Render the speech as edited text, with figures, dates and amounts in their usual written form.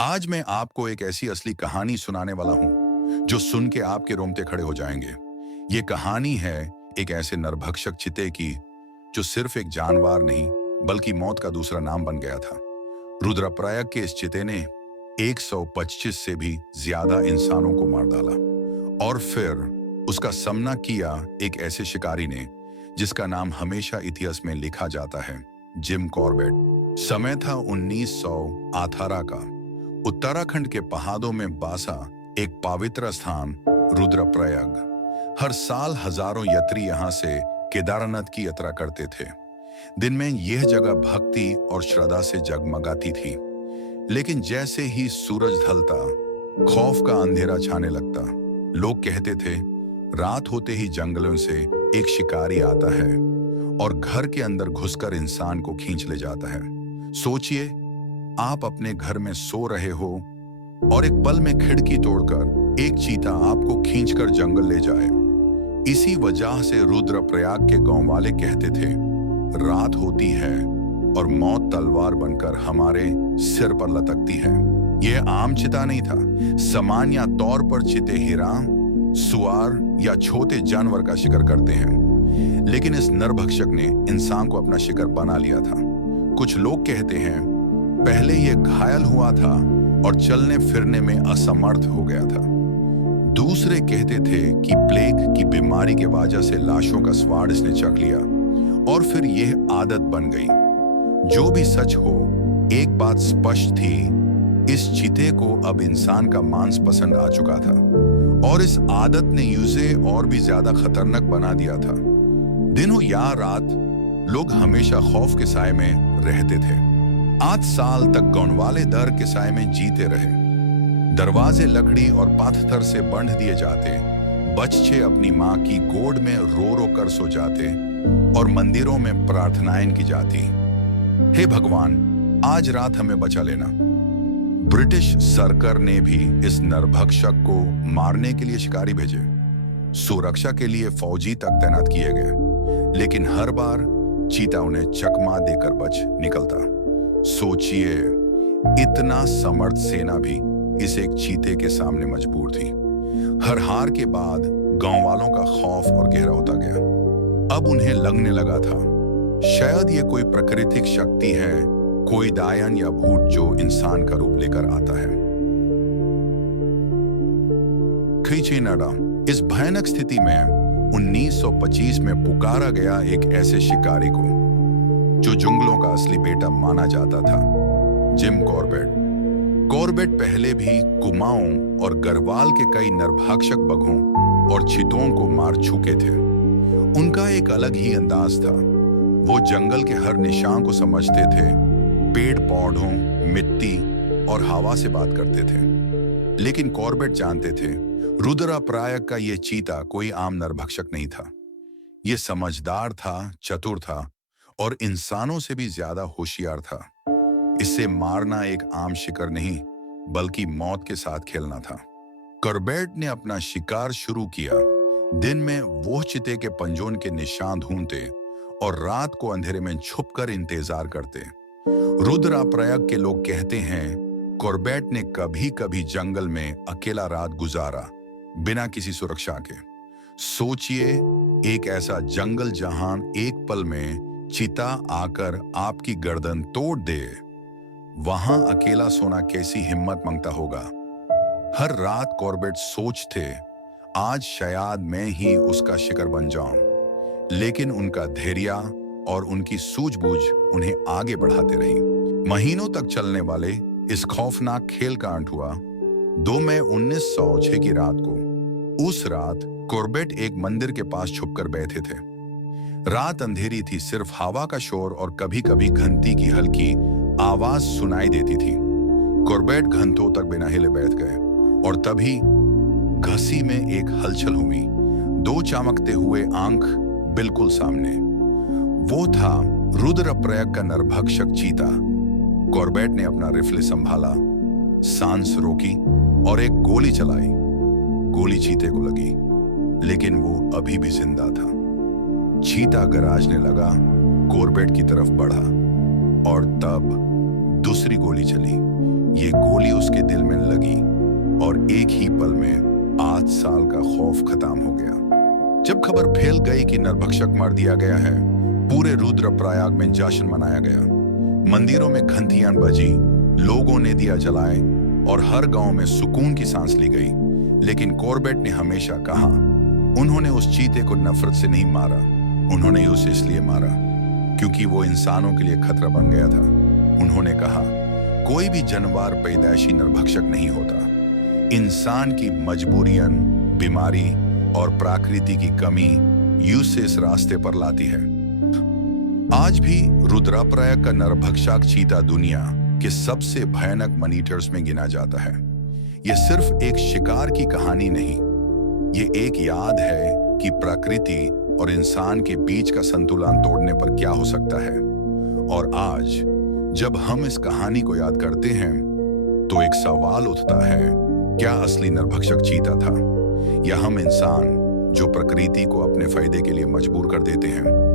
आज मैं आपको एक ऐसी असली कहानी सुनाने वाला हूं जो सुन के आपके रोंगटे खड़े हो जाएंगे। ये कहानी है एक ऐसे नरभक्षक चिते की जो सिर्फ एक जानवर नहीं बल्कि मौत का दूसरा नाम बन गया था। रुद्रप्रयाग के इस चिते ने 125 से भी ज्यादा इंसानों को मार डाला और फिर उसका सामना किया एक ऐसे शिकारी ने जिसका नाम हमेशा इतिहास में लिखा जाता है, जिम कॉर्बेट। समय था 1918 का। उत्तराखंड के पहाड़ों में बासा एक पवित्र स्थान रुद्रप्रयाग। हर साल हजारों यात्री यहाँ से केदारनाथ की यात्रा करते थे। दिन में यह जगह भक्ति और श्रद्धा से जगमगाती थी, लेकिन जैसे ही सूरज ढलता खौफ का अंधेरा छाने लगता। लोग कहते थे रात होते ही जंगलों से एक शिकारी आता है और घर के अंदर घुसकर इंसान को खींच ले जाता है। सोचिए, आप अपने घर में सो रहे हो और एक पल में खिड़की तोड़कर एक चीता आपको खींचकर जंगल ले जाए। इसी वजह से रुद्रप्रयाग के गांव वाले कहते थे रात होती है और मौत तलवार बनकर हमारे सिर पर लटकती है। यह आम चिता नहीं था। सामान्य तौर पर चिते हिरण, सुअर या छोटे जानवर का शिकार करते हैं, लेकिन इस नरभक्षक ने इंसान को अपना शिकार बना लिया था। कुछ लोग कहते हैं पहले यह घायल हुआ था और चलने फिरने में असमर्थ हो गया था। दूसरे कहते थे कि प्लेग की बीमारी के वजह से लाशों का स्वाद इसने चख लिया और फिर यह आदत बन गई। जो भी सच हो, एक बात स्पष्ट थी, इस चीते को अब इंसान का मांस पसंद आ चुका था और इस आदत ने उसे और भी ज्यादा खतरनाक बना दिया था। दिन हो या रात, लोग हमेशा खौफ के साए में रहते थे। 8 साल तक गौनवाले दर के साए में जीते रहे। दरवाजे लकड़ी और पत्थर से बांध दिए जाते, बच्चे अपनी माँ की गोद में रो रो कर सो जाते और मंदिरों में प्रार्थनाएं की जाती, हे भगवान आज रात हमें बचा लेना। ब्रिटिश सरकार ने भी इस नरभक्षक को मारने के लिए शिकारी भेजे। सुरक्षा के लिए फौजी तक तैनात किए गए, लेकिन हर बार चीता उन्हें चकमा देकर बच निकलता। सोचिए, इतना समर्थ सेना भी इस एक चीते के सामने मजबूर थी। हर हार के बाद गांव वालों का खौफ और गहरा होता गया। अब उन्हें लगने लगा था शायद ये कोई प्राकृतिक शक्ति है, कोई दायन या भूत जो इंसान का रूप लेकर आता है। खींचीनाडा इस भयानक स्थिति में 1925 में पुकारा गया एक ऐसे शिकारी को जो जंगलों का असली बेटा माना जाता था, जिम कॉर्बेट। कॉर्बेट पहले भी कुमाऊं और गढ़वाल के कई नरभक्षक बघों और चीतों को मार चुके थे। उनका एक अलग ही अंदाज था। वो जंगल के हर निशान को समझते थे, पेड़ पौधों, मिट्टी और हवा से बात करते थे। लेकिन कॉर्बेट जानते थे रुद्रप्रयाग का ये चीता कोई आम नरभक्षक नहीं था। ये समझदार था, चतुर था और इंसानों से भी ज्यादा होशियार था। इसे मारना एक आम शिकार नहीं बल्कि मौत के साथ खेलना था। कॉर्बेट ने अपना शिकार शुरू किया। दिन में वो चिते के पंजों के निशान ढूंढते और रात को अंधेरे में छुपकर इंतजार करते। रुद्रप्रयाग के लोग कहते हैं कॉर्बेट ने कभी कभी जंगल में अकेला रात गुजारा बिना किसी सुरक्षा के। सोचिए, एक ऐसा जंगल जहां एक पल में चीता आकर आपकी गर्दन तोड़ दे, वहां अकेला सोना कैसी हिम्मत मांगता होगा। हर रात कॉर्बेट सोचते आज शायद मैं ही उसका शिकार बन जाऊं, लेकिन उनका धैर्य और उनकी सूझबूझ उन्हें आगे बढ़ाते रही। महीनों तक चलने वाले इस खौफनाक खेल का अंत हुआ 2 मई 1906 की रात को। उस रात कॉर्बेट एक मंदिर के पास छुपकर बैठे थे। रात अंधेरी थी, सिर्फ हवा का शोर और कभी कभी घंटी की हल्की आवाज सुनाई देती थी। कॉर्बेट घंटों तक बिना हिले बैठ गए और तभी घसी में एक हलचल हुई। 2 चमकते हुए आंख बिल्कुल सामने। वो था रुद्रप्रयाग का नरभक्षक चीता। कॉर्बेट ने अपना रिफल संभाला, सांस रोकी और एक गोली चलाई। गोली चीते को लगी, लेकिन वो अभी भी जिंदा था। चीता गरजने लगा, कॉर्बेट की तरफ बढ़ा और तब दूसरी गोली चली। ये गोली उसके दिल में लगी और एक ही पल में 8 साल का खौफ खत्म हो गया। जब खबर फैल गई कि नरभक्षक मार दिया गया है, पूरे रुद्रप्रयाग में जश्न मनाया गया। मंदिरों में घंटियां बजी, लोगों ने दिया जलाए और हर गांव में सुकून की सांस ली गई। लेकिन कॉर्बेट ने हमेशा कहा, उन्होंने उस चीते को नफरत से नहीं मारा, उन्होंने उसे इसलिए मारा क्योंकि वो इंसानों के लिए खतरा बन गया था। उन्होंने कहा, कोई भी जानवर पैदाइशी नरभक्षक नहीं होता। इंसान की मजबूरियन, बीमारी और प्रकृति की कमी उसे इस रास्ते पर लाती है। आज भी रुद्रप्रयाग का नरभक्षक चीता दुनिया के सबसे भयानक मनी ईटर्स में गिना जाता है। यह सिर्फ एक शिकार की कहानी नहीं, ये एक याद है कि प्रकृति और इंसान के बीच का संतुलन तोड़ने पर क्या हो सकता है। और आज जब हम इस कहानी को याद करते हैं तो एक सवाल उठता है, क्या असली नरभक्षक चीता था या हम इंसान जो प्रकृति को अपने फायदे के लिए मजबूर कर देते हैं।